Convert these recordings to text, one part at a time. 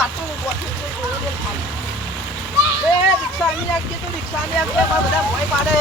વાતું એ રિક્ષા ની આગળ તો રિક્ષા ની આગળ બધા ભોય પાડે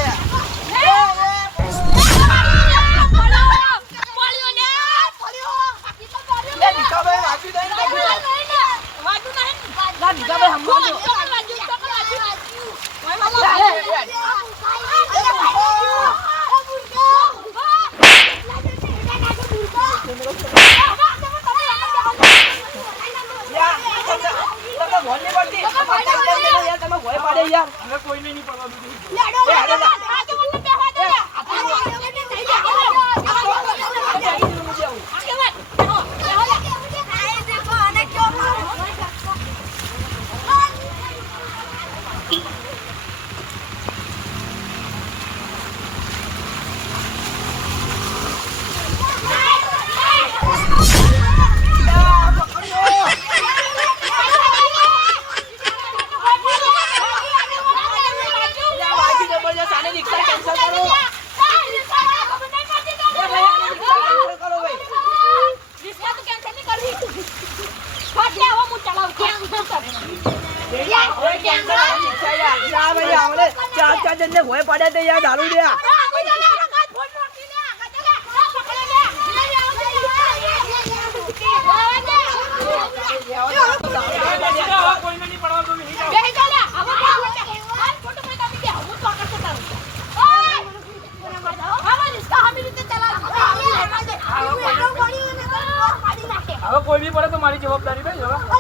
ભોય પાડ્યા તે યાર દારૂ દે હવે કોઈ બી પડે તો મારી જવાબદારી ભાઈ હવે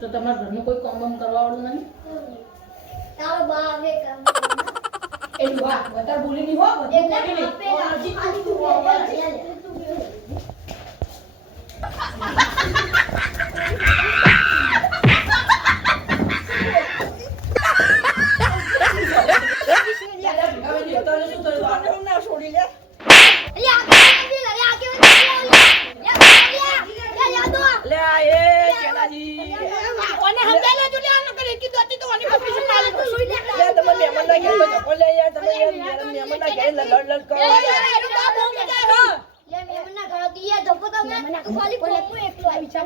તો તમારા ઘરનું કોઈ કામ બમ કરવા વાળું નહીં તારો બા આવે કામ એ બા વધારે બોલી નહીં હો વધારે બોલી નહીં ચેનાજી કોને સમજાય લે જુલે આને કરે કી દોતી તો આની પરમિશન ના લે સુઈ લે યાર તમે મહેમાન ના ઘેર તો જકો લે યાર તમે યાર મહેમાન ના ઘેર લડ કરો એનું બાપ હું જાય હો લે મેમના ઘર દિયા ધોકો તમે ખાલી કોકુ એકલો આવી છે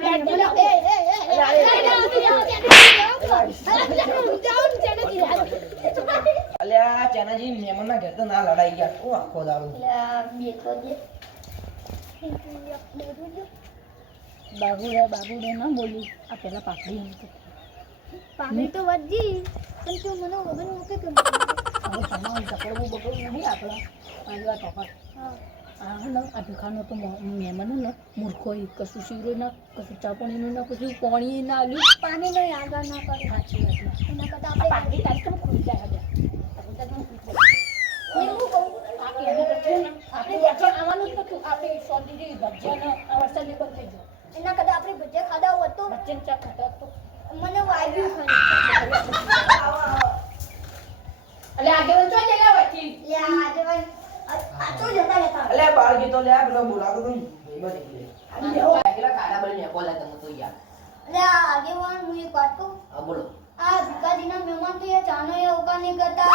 અલ્યા ચેનાજી મહેમાન ના ઘેર તો ના લડાઈ ગયા ઓ આખો દારૂ બે તો દે બાબુ ના બોલી આ પેલા પાકડી પાણી તો વજી પણ તું મને વગર ઓકે કેમ હવે તમારું ચકડવું બગડવું નહીં આપણા પાંજવા તપાસ આ હલો આ દુકાનો તો મહેમાનો ને મૂર્ખો કશું શીરો ના કશું ચા પાણીનું ના કશું પાણી ના આવ્યું પાણી નો આગળ ના કરે સાચી વાત એના કરતા આ આપણે પાકડી તારીખ તો ખુલી જાય હવે આવવાનું જ નતું આપણે સોંધી ભજીયા આ વરસાદ બંધ થઈ ગયો એના કરતા આપણે ભજીયા ખાધા હોત તો બચ્ચન ચા ખાતા તો મને વાગ્યું ખરી એટલે આગળ જો જગ્યા હોતી લે આજે ભાઈ આ તો જતા જતા અલ્યા બાળ ગીતો લે પેલો બોલાતો તો ભાઈમાં નીકળે પેલા કાડા બળી ને બોલા તમે તો યાર લે આગેવાન હું એક વાત કહું હા બોલો આ ભીકાજીના મહેમાન તો એ ચાનો એ ઓકા નહીં કરતા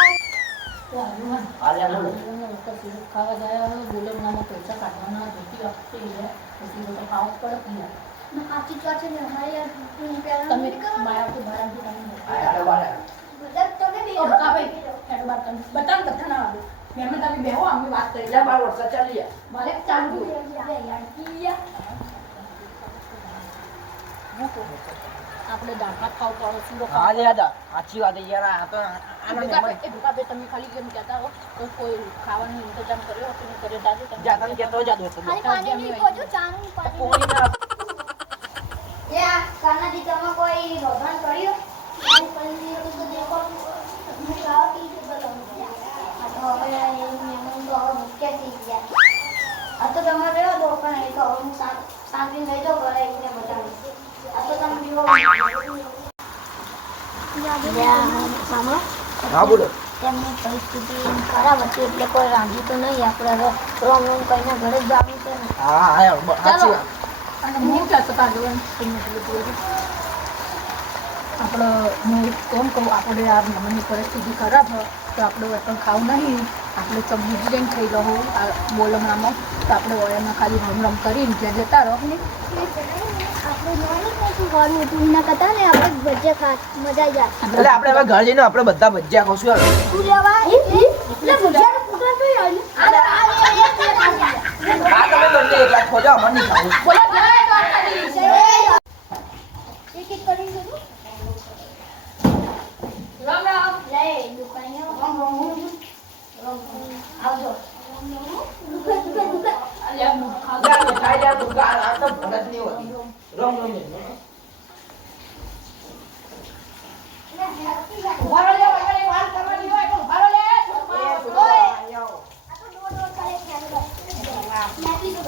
આલ્યા બોલો ખાવા ગયા બોલે નામાં પૈસા કાઢવાના જોતી વખતે પછી બધું ખાવા પડે પીયા આ ચીજ વાત છે ને અમારે યાર તમે મારા તો બારાથી તમે આયા વાળા બધા તમે બે ઓ કાભાઈ હેડ બાર તમે બતાવ કથા ના આવે મેમને તમે બેહો અમે વાત કરી એટલે બાર વર્ષ ચાલી ગયા મારે ચાલુ આપણે દાળ ભાત ખાવ પડો સુરો હા લે દાદા સાચી વાત યાર આ તો આના મહેમાન દુકાભાઈ તમે ખાલી કેમ કહેતા હો તો કોઈ ખાવાનો ઇંતજામ કર્યો હતો ને કરે દાદુ તમે જાતા ને કેતો જાદો હતો ખાલી પાણી નહીં પહોંચો ચાનું પાણી કોઈ ના યા કાનાજી તમે કોઈ ભગવાન કર્યો પાણી પડી તો દેખો હું ખાવા પી તો બોલો આ તો હવે એ મહેમાન તો હવે મુખ્ય થઈ ગયા આ તો તમે રહ્યો દો પણ એ તો હવે હું શાંતિ લઈ જાઉં ઘરે એને બતાવીશ આ તો તમે બીવો સાંભળો હા બોલો તેમની પરિસ્થિતિ ખરાબ હતી એટલે કોઈ રાંધી તો નહીં આપણે હવે રોમ રોમ કહીને ઘરે જ જવાનું છે ને હા હા સાચી વાત અને હું કહેતો હતા આપણે હું કોમ કહું આપણે આ મમ્મીની પરિસ્થિતિ ખરાબ હોય તો આપણે વતન ખાવું નહીં આપણે ચમચી જઈને ખાઈ રહો આ બોલમણામાં તો આપણે ઓળામાં ખાલી રમ કરીને ઘેર જતા રહો ને આપણે જોવાનું શું ઘરનું હતું એના કરતા ને આપણે ભજીયા ખા મજા આવી જાય એટલે આપણે હવે ઘર જઈને આપણે બધા ભજીયા ખાશું યાર તું લેવા એટલે ભજીયાનું કુકર તો યાર આ તમે બંને એકલા ખોજો અમને નહીં ખાવું બોલો જય દ્વારકાધીશ. એક એક કરી દઉં રામ રામ. લે દુકાને આવજો અલ્યા મૂર્ખા. યાર ખાઈ યાર તું ગાળ આ તો ભરત નહીં હોતી રમ રમ ઉભા રહો લે, બધાને વાત કરવાની હોય તો ઉભા રહો લે. આ તો દોડ કરે નાખી દો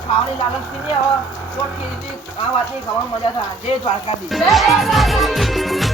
ખાવાની લાલચ થી નહીં હવે શોર્ટ કરી દીધી આ વાતની ખાવાની મજા થાય જય દ્વારકાધીશ જય દ્વારકાધીશ.